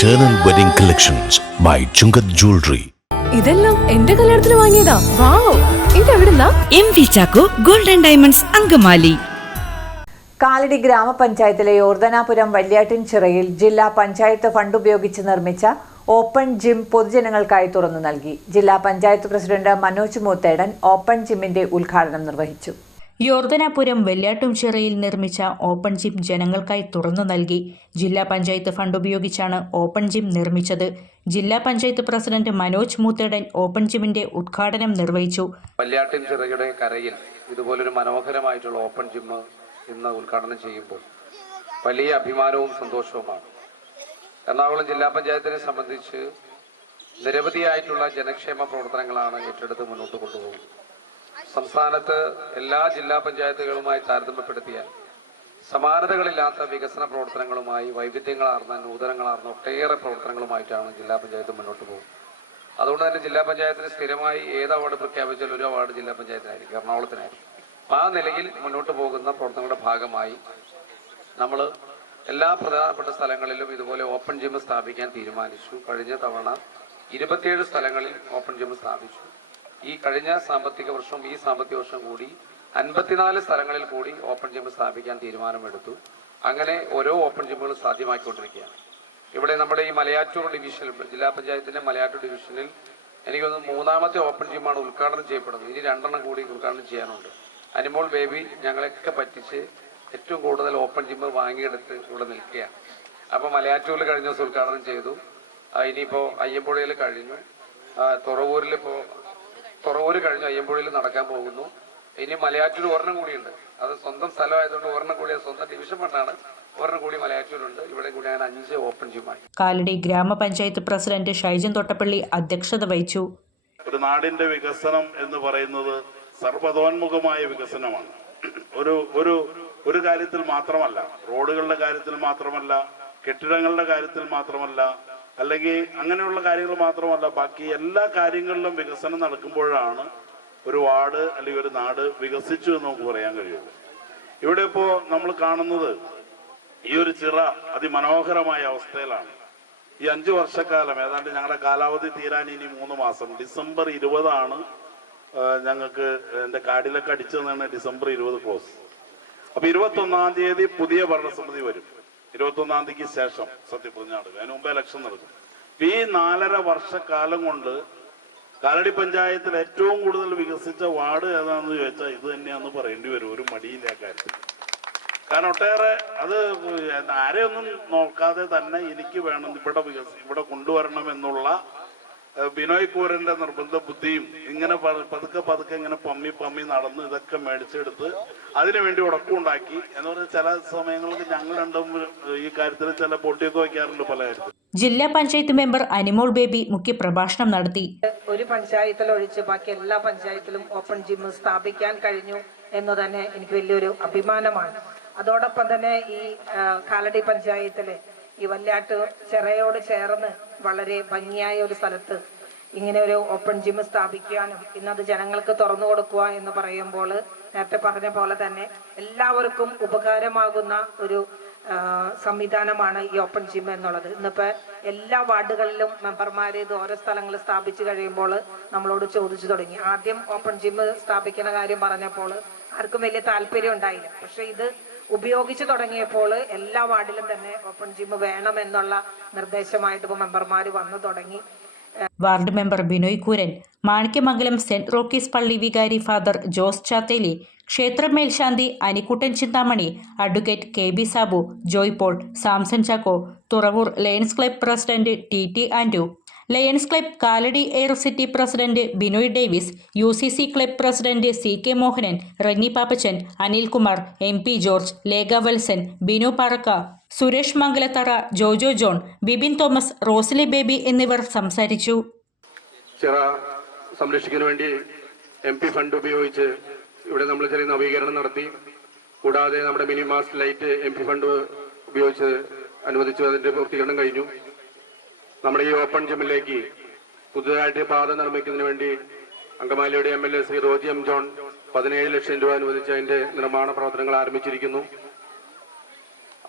Eternal Wedding Collections by Chungat Jewelry. ഇതെല്ലാം എന്റെ കല്യാണത്തിന് വാങ്ങിയതാ. വാവ്, ഇതെവിടുന്നാ? MV Chacko golden diamonds Angamaly. Kalady ഗ്രാമപഞ്ചായത്തിലെ യോർദനാപുരം വല്യാട്ടിൻചിറയിൽ ജില്ലാ പഞ്ചായത്ത് ഫണ്ട് ഉപയോഗിച്ച് നിർമ്മിച്ച ഓപ്പൺ ജിം പൊതുജനങ്ങൾക്കായി തുറന്നു നൽകി. ജില്ലാ പഞ്ചായത്ത് പ്രസിഡന്റ് മനോജ് മൂത്തേടൻ ഓപ്പൺ ജിമ്മിന്റെ ഉദ്ഘാടനം നിർവഹിച്ചു. യോർദനാപുരം വെള്ളിയാട്ടുംചിറയിൽ നിർമ്മിച്ച ഓപ്പൺ ജിം ജനങ്ങൾക്കായി തുറന്നു നൽകി. ജില്ലാ പഞ്ചായത്ത് ഫണ്ട് ഉപയോഗിച്ചാണ് ഓപ്പൺ ജിം നിർമ്മിച്ചത്. ജില്ലാ പഞ്ചായത്ത് പ്രസിഡന്റ് മനോജ് മൂത്തേടൻ ഓപ്പൺ ജിമ്മിന്റെ ഉദ്ഘാടനം നിർവഹിച്ചു. വെള്ളിയാട്ടിൻചിറയുടെ കരയിൽ ഇതുപോലൊരു മനോഹരമായിട്ടുള്ള ഓപ്പൺ ജിം ഇന്ന് ഉദ്ഘാടനം ചെയ്യുമ്പോൾ വലിയ അഭിമാനവും സന്തോഷവുമാണ്. എറണാകുളം ജില്ലാ പഞ്ചായത്തിനെ സംബന്ധിച്ച് നിരവധിയായിട്ടുള്ള ജനക്ഷേമ പ്രവർത്തനങ്ങളാണ് ഏറ്റെടുത്ത് മുന്നോട്ട് കൊണ്ടുപോകുന്നത്. സംസ്ഥാനത്ത് എല്ലാ ജില്ലാ പഞ്ചായത്തുകളുമായി താരതമ്യപ്പെടുത്തിയാൽ സമാനതകളില്ലാത്ത വികസന പ്രവർത്തനങ്ങളുമായി വൈവിധ്യങ്ങളാർന്ന നൂതനങ്ങളാർന്ന ഒട്ടേറെ പ്രവർത്തനങ്ങളുമായിട്ടാണ് ജില്ലാ പഞ്ചായത്ത് മുന്നോട്ട് പോകുന്നത്. അതുകൊണ്ട് തന്നെ ജില്ലാ പഞ്ചായത്തിന് സ്ഥിരമായി ഏത് അവാർഡ് പ്രഖ്യാപിച്ചാൽ ഒരു അവാർഡ് ജില്ലാ പഞ്ചായത്തിനായിരിക്കും, എറണാകുളത്തിനായിരിക്കും. ആ നിലയിൽ മുന്നോട്ട് പോകുന്ന പ്രവർത്തനങ്ങളുടെ ഭാഗമായി നമ്മൾ എല്ലാ പ്രധാനപ്പെട്ട സ്ഥലങ്ങളിലും ഇതുപോലെ ഓപ്പൺ ജിം സ്ഥാപിക്കാൻ തീരുമാനിച്ചു. കഴിഞ്ഞ തവണ 27 സ്ഥലങ്ങളിൽ ഓപ്പൺ ജിം സ്ഥാപിച്ചു. ഈ കഴിഞ്ഞ സാമ്പത്തിക വർഷം ഈ സാമ്പത്തിക വർഷം കൂടി 54 സ്ഥലങ്ങളിൽ കൂടി ഓപ്പൺ ജിം സ്ഥാപിക്കാൻ തീരുമാനമെടുത്തു. അങ്ങനെ ഓരോ ഓപ്പൺ ജിമ്മുകളും സാധ്യമാക്കിക്കൊണ്ടിരിക്കുകയാണ്. ഇവിടെ നമ്മുടെ ഈ മലയാറ്റൂർ ഡിവിഷനിൽ, ജില്ലാ പഞ്ചായത്തിന്റെ മലയാറ്റൂർ ഡിവിഷനിൽ എനിക്കൊന്ന് 3ാമത്തെ ഓപ്പൺ ജിമ്മാണ് ഉദ്ഘാടനം ചെയ്യപ്പെടുന്നത്. ഇനി 2 കൂടി ഉദ്ഘാടനം ചെയ്യാനുണ്ട്. അനിമോൾ ബേബി ഞങ്ങളെയൊക്കെ പറ്റിച്ച് ഏറ്റവും കൂടുതൽ ഓപ്പൺ ജിം വാങ്ങിയെടുത്ത് ഇവിടെ നിൽക്കുകയാണ്. അപ്പോൾ മലയാറ്റൂരിൽ കഴിഞ്ഞ ദിവസം ഉദ്ഘാടനം ചെയ്തു. ഇനിയിപ്പോൾ അയ്യമ്പുഴയിൽ കഴിഞ്ഞു, തുറവൂര് കഴിഞ്ഞു, അയ്യമ്പുഴയിൽ നടക്കാൻ പോകുന്നു. ഇനി മലയാറ്റൂർ ഒരെണ്ണം കൂടിയുണ്ട്. അത് സ്വന്തം സ്ഥലമായതുകൊണ്ട് ഒരെണ്ണം കൂടി, സ്വന്തം ഡിവിഷൻ ഫണ്ടാണ്, ഒരെണ്ണം കൂടി മലയാറ്റൂരുണ്ട്. ഇവിടെ കൂടി അങ്ങനെ 5 ഓപ്പൺ ജിമ്മായി. കാലടി ഗ്രാമപഞ്ചായത്ത് പ്രസിഡന്റ് ഷൈജൻ തൊട്ടപ്പള്ളി അധ്യക്ഷത വഹിച്ചു. ഒരു നാടിന്റെ വികസനം എന്ന് പറയുന്നത് സർവ്വതോന്മുഖമായ വികസനമാണ്. ഒരു കാര്യത്തിൽ മാത്രമല്ല, റോഡുകളുടെ കാര്യത്തിൽ മാത്രമല്ല, കെട്ടിടങ്ങളുടെ കാര്യത്തിൽ മാത്രമല്ല, അല്ലെങ്കിൽ അങ്ങനെയുള്ള കാര്യങ്ങൾ മാത്രമല്ല, ബാക്കി എല്ലാ കാര്യങ്ങളിലും വികസനം നടക്കുമ്പോഴാണ് ഒരു വാർഡ് അല്ലെങ്കിൽ ഒരു നാട് വികസിച്ചു എന്ന് നമുക്ക് പറയാൻ കഴിയുള്ളൂ. ഇവിടെ ഇപ്പോൾ നമ്മൾ കാണുന്നത് ഈ ഒരു ചിറ അതിമനോഹരമായ അവസ്ഥയിലാണ്. ഈ 5 വർഷക്കാലം, ഏതാണ്ട് ഞങ്ങളുടെ കാലാവധി തീരാൻ ഇനി 3 മാസം, ഡിസംബർ 20 ഞങ്ങൾക്ക് എൻ്റെ കാർഡിലൊക്കെ അടിച്ചു തന്നെയാണ് ഡിസംബർ 20 ക്ലോസ്. അപ്പൊ 21-ാം തീയതി പുതിയ ഭരണസമിതി വരും. 21-ാം തീയതിക്ക് ശേഷം സത്യപ്രതിജ്ഞ നടക്കും. അതിന് മുമ്പ് ഇലക്ഷൻ നടക്കും. ഈ 4.5 വർഷക്കാലം കൊണ്ട് കാലടി പഞ്ചായത്തിൽ ഏറ്റവും കൂടുതൽ വികസിച്ച വാർഡ് ഏതാണെന്ന് ചോദിച്ചാൽ ഇത് തന്നെയാണെന്ന് പറയേണ്ടി വരും. ഒരു മടിയില്ല കാര്യത്തിൽ. കാരണം ഒട്ടേറെ അത് ആരെയൊന്നും നോക്കാതെ തന്നെ എനിക്ക് വേണം ഇവിടെ കൊണ്ടുവരണം എന്നുള്ള ബിനോയ് കൂരന്റെ നിർബന്ധ ബുദ്ധിയും ഇങ്ങനെ പതുക്കെ ഇങ്ങനെ പമ്മി നടന്ന് ഇതൊക്കെ മേടിച്ചെടുത്ത് അതിനുവേണ്ടി ഉടക്കമുണ്ടാക്കി എന്ന് പറഞ്ഞാൽ ചില സമയങ്ങളിൽ ഞങ്ങൾ രണ്ടും ഈ കാര്യത്തിൽ ചില പൊട്ടിയൊക്കെ വയ്ക്കാറുണ്ട് പല കാര്യത്തിൽ. ജില്ലാ പഞ്ചായത്ത് മെമ്പർ അനിമോൾ ബേബി മുഖ്യപ്രഭാഷണം നടത്തി. ഒരു പഞ്ചായത്തിലൊഴിച്ച് ബാക്കി എല്ലാ പഞ്ചായത്തിലും ഓപ്പൺ ജിം സ്ഥാപിക്കാൻ കഴിഞ്ഞു എന്ന് തന്നെ എനിക്ക് വലിയൊരു അഭിമാനമാണ്. അതോടൊപ്പം തന്നെ ഈ കാലടി പഞ്ചായത്തിലെ ഈ വല്യാട്ട് ചിറയോട് ചേർന്ന് വളരെ ഭംഗിയായ ഒരു സ്ഥലത്ത് ഇങ്ങനെ ഒരു ഓപ്പൺ ജിം സ്ഥാപിക്കാനും ഇന്നത് ജനങ്ങൾക്ക് തുറന്നു കൊടുക്കുക എന്ന് പറയുമ്പോൾ നേരത്തെ പറഞ്ഞ പോലെ തന്നെ എല്ലാവർക്കും ഉപകാരമാകുന്ന ഒരു സംവിധാനമാണ് ഈ ഓപ്പൺ ജിം എന്നുള്ളത്. ഇന്നിപ്പോ എല്ലാ വാർഡുകളിലും മെമ്പർമാര് ഇത് ഓരോ സ്ഥലങ്ങളിൽ സ്ഥാപിച്ചു കഴിയുമ്പോൾ നമ്മളോട് ചോദിച്ചു തുടങ്ങി. ആദ്യം ഓപ്പൺ ജിം സ്ഥാപിക്കുന്ന കാര്യം പറഞ്ഞപ്പോൾ ആർക്കും വലിയ താല്പര്യം ഉണ്ടായില്ല. പക്ഷെ ഇത് ഉപയോഗിച്ചു തുടങ്ങിയപ്പോൾ എല്ലാ വാർഡിലും തന്നെ ഓപ്പൺ ജിം വേണമെന്നുള്ള നിർദ്ദേശമായിട്ട് ഇപ്പോൾ മെമ്പർമാർ വന്നു തുടങ്ങി. Ward member Binoy Kooran, Manikyamangalam saint Rocky's പള്ളി വികാരി ഫാദർ ജോസ് ചാത്തേലി, ക്ഷേത്രം മേൽശാന്തി Anikuttan Chinthamani, advocate KB Sabu, Joy Paul, Samson Chacko, Thuravoor lions club president TT ആൻഡ്രു, lions club Kalady air city president Binoy Davis, UCC club president CK Mohanan, Renny Pappachan, Anilkumar, MP George, Lekha Valsan, Binu Parakka, Suresh Mangalathara, Jojo John, Bibin Thomas, Rosly Baby എന്നിവർ സംസാരിച്ചു. ചിറ സംരക്ഷിക്കാൻ വേണ്ടി MP ഫണ്ട് ഉപയോഗിച്ച് ഇവിടെ നമ്മൾ ചെറിയ നവീകരണം നടത്തി. കൂടാതെ നമ്മുടെ mini mast light MP fund ഉപയോഗിച്ച് അനുവദിച്ചു. അതിന്റെ പൂർത്തീകരണം കഴിഞ്ഞു. നമ്മുടെ ഈ ഓപ്പൺ ജിമ്മിലേക്ക് പുതുതായിട്ട് പാത നിർമ്മിക്കുന്നതിന് വേണ്ടി അങ്കമാലിയുടെ MLA Shri Roji M. John 17 ലക്ഷം രൂപ അനുവദിച്ച് അതിന്റെ നിർമ്മാണ പ്രവർത്തനങ്ങൾ ആരംഭിച്ചിരിക്കുന്നു.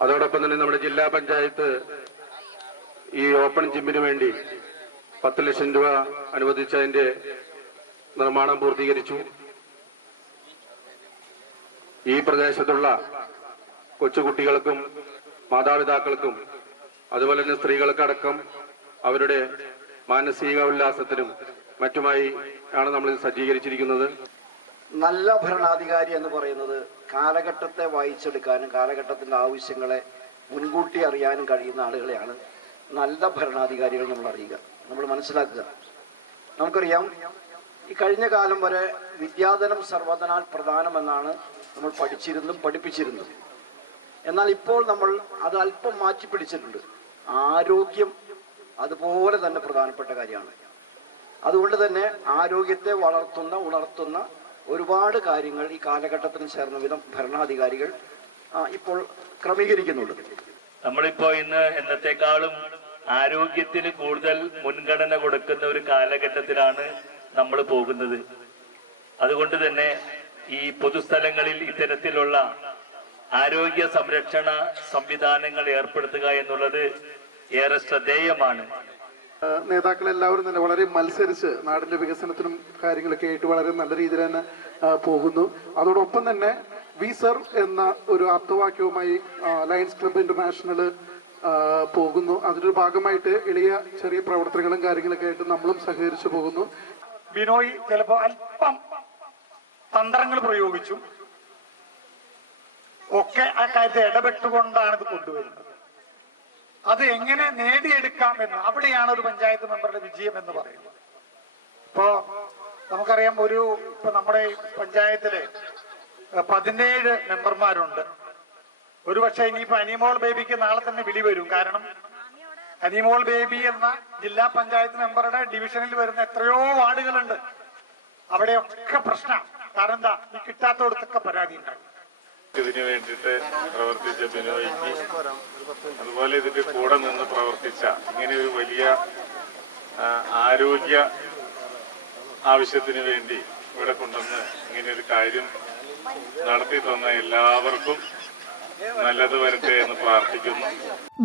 അതോടൊപ്പം തന്നെ നമ്മുടെ ജില്ലാ പഞ്ചായത്ത് ഈ ഓപ്പൺ ജിമ്മിന് വേണ്ടി 10 ലക്ഷം രൂപ അനുവദിച്ചതിൻ്റെ നിർമ്മാണം പൂർത്തീകരിച്ചു. ഈ പ്രദേശത്തുള്ള കൊച്ചുകുട്ടികൾക്കും മാതാപിതാക്കൾക്കും അതുപോലെ തന്നെ സ്ത്രീകൾക്കടക്കം അവരുടെ മാനസിക ഉല്ലാസത്തിനും മറ്റുമായി ആണ് നമ്മൾ സജ്ജീകരിച്ചിരിക്കുന്നത്. നല്ല ഭരണാധികാരി എന്ന് പറയുന്നത് കാലഘട്ടത്തെ വായിച്ചെടുക്കാനും കാലഘട്ടത്തിൻ്റെ ആവശ്യങ്ങളെ മുൻകൂട്ടി അറിയാനും കഴിയുന്ന ആളുകളെയാണ് നല്ല ഭരണാധികാരികൾ നമ്മൾ അറിയുക, നമ്മൾ മനസ്സിലാക്കുക. നമുക്കറിയാം, ഈ കഴിഞ്ഞ കാലം വരെ വിദ്യാധനം സർവ്വധനാൽ പ്രധാനമെന്നാണ് നമ്മൾ പഠിപ്പിച്ചിരുന്നത്. എന്നാൽ ഇപ്പോൾ നമ്മൾ അത് അല്പം മാറ്റിപ്പിടിച്ചിട്ടുണ്ട്. ആരോഗ്യം അതുപോലെ തന്നെ പ്രധാനപ്പെട്ട കാര്യമാണ്. അതുകൊണ്ട് തന്നെ ആരോഗ്യത്തെ ഉണർത്തുന്ന ഒരുപാട് കാര്യങ്ങൾ ഈ കാലഘട്ടത്തിന് ചേർന്ന വിധം ഭരണാധികാരികൾ ഇപ്പോൾ ക്രമീകരിക്കുന്നുണ്ട്. നമ്മളിപ്പോ ഇന്ന് എന്നത്തെക്കാളും ആരോഗ്യത്തിന് കൂടുതൽ മുൻഗണന കൊടുക്കുന്ന ഒരു കാലഘട്ടത്തിലാണ് നമ്മൾ പോകുന്നത്. അതുകൊണ്ട് തന്നെ ഈ പൊതുസ്ഥലങ്ങളിൽ ഇത്തരത്തിലുള്ള ആരോഗ്യ സംരക്ഷണ സംവിധാനങ്ങൾ ഏർപ്പെടുത്തുക എന്നുള്ളത് ഏറെ ശ്രദ്ധേയമാണ്. നേതാക്കളെല്ലാവരും തന്നെ വളരെ മത്സരിച്ച് നാടിന്റെ വികസനത്തിനും കാര്യങ്ങളൊക്കെ ആയിട്ട് വളരെ നല്ല രീതിയിൽ തന്നെ പോകുന്നു. അതോടൊപ്പം തന്നെ വി സർ എന്ന ഒരു ആപ്തവാക്യവുമായി ലയൺസ് ക്ലബ്ബ് ഇന്റർനാഷണൽ പോകുന്നു. അതിന്റെ ഭാഗമായിട്ട് എളിയ ചെറിയ പ്രവർത്തനങ്ങളും കാര്യങ്ങളൊക്കെ ആയിട്ട് നമ്മളും സഹകരിച്ചു പോകുന്നു. ബിനോയ് ചിലപ്പോൾ അല്പം തന്ത്രങ്ങൾ പ്രയോഗിച്ചു ഒക്കെ ആ കാര്യത്തിൽ ഇടപെട്ടുകൊണ്ടാണ് ഇത് കൊണ്ടുവരുന്നത്. അത് എങ്ങനെ നേടിയെടുക്കാം എന്ന് അവിടെയാണ് ഒരു പഞ്ചായത്ത് മെമ്പറുടെ വിജയം എന്ന് പറയുന്നത്. ഇപ്പോ നമുക്കറിയാം, ഇപ്പൊ നമ്മുടെ പഞ്ചായത്തില് 17 മെമ്പർമാരുണ്ട്. ഒരുപക്ഷെ ഇനിയിപ്പോ അനിമോൾ ബേബിക്ക് നാളെ തന്നെ വിളി വരും. കാരണം അനിമോൾ ബേബി എന്ന ജില്ലാ പഞ്ചായത്ത് മെമ്പറുടെ ഡിവിഷനിൽ വരുന്ന എത്രയോ വാർഡുകളുണ്ട്. അവിടെയൊക്കെ പ്രശ്നം. കാരണം എന്താ, ഈ കിട്ടാത്തടത്തൊക്കെ പരാതി ഉണ്ടാവും. ഇതിനു വേണ്ടിയിട്ട് പ്രവർത്തിച്ച ബിനോയ്ക്ക്, അതുപോലെ ഇതിന്റെ കൂടെ നിന്ന് പ്രവർത്തിച്ച, ഇങ്ങനെ ഒരു വലിയ ആരോഗ്യ ആവശ്യത്തിന് വേണ്ടി ഇവിടെ കൊണ്ടുവന്ന് ഇങ്ങനെ ഒരു കാര്യം നടത്തി തന്ന എല്ലാവർക്കും നല്ലത് വരട്ടെ എന്ന് പ്രാർത്ഥിക്കുന്നു.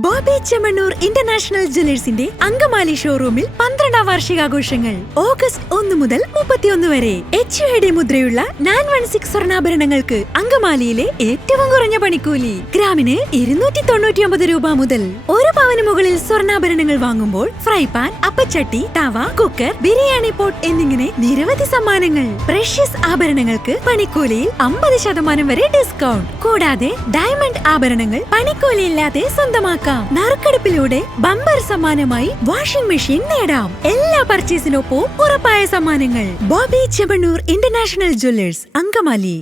ബോബി ചെമ്മണ്ണൂർ ഇന്റർനാഷണൽ ജ്വല്ലേഴ്സിന്റെ അങ്കമാലി ഷോറൂമിൽ 12ാം വാർഷികാഘോഷങ്ങൾ ഓഗസ്റ്റ് 1 മുതൽ 31 വരെ. HUID മുദ്രയുള്ള 916 സ്വർണ്ണാഭരണങ്ങൾക്ക് അങ്കമാലിയിലെ ഏറ്റവും കുറഞ്ഞ പണിക്കൂലി. ഗ്രാമിന് 299 രൂപ മുതൽ. 1 പവന് മുകളിൽ സ്വർണ്ണാഭരണങ്ങൾ വാങ്ങുമ്പോൾ ഫ്രൈ പാൻ, അപ്പച്ചട്ടി, തവ, കുക്കർ, ബിരിയാണി പോട്ട് എന്നിങ്ങനെ നിരവധി സമ്മാനങ്ങൾ. പ്രഷ്യസ് ആഭരണങ്ങൾക്ക് പണിക്കൂലിയിൽ 50% വരെ ഡിസ്കൗണ്ട്. കൂടാതെ ഡയമണ്ട് ആഭരണങ്ങൾ പണിക്കൂലിയില്ലാതെ സ്വന്തമാക്കാം. നറുക്കെടുപ്പിലൂടെ ബമ്പർ സമ്മാനമായി വാഷിംഗ് മെഷീൻ നേടാം. എല്ലാ പർച്ചേസിനൊപ്പം ഉറപ്പായ സമ്മാനങ്ങൾ. Bobby Chemmanur international Jewellers, Angamaly.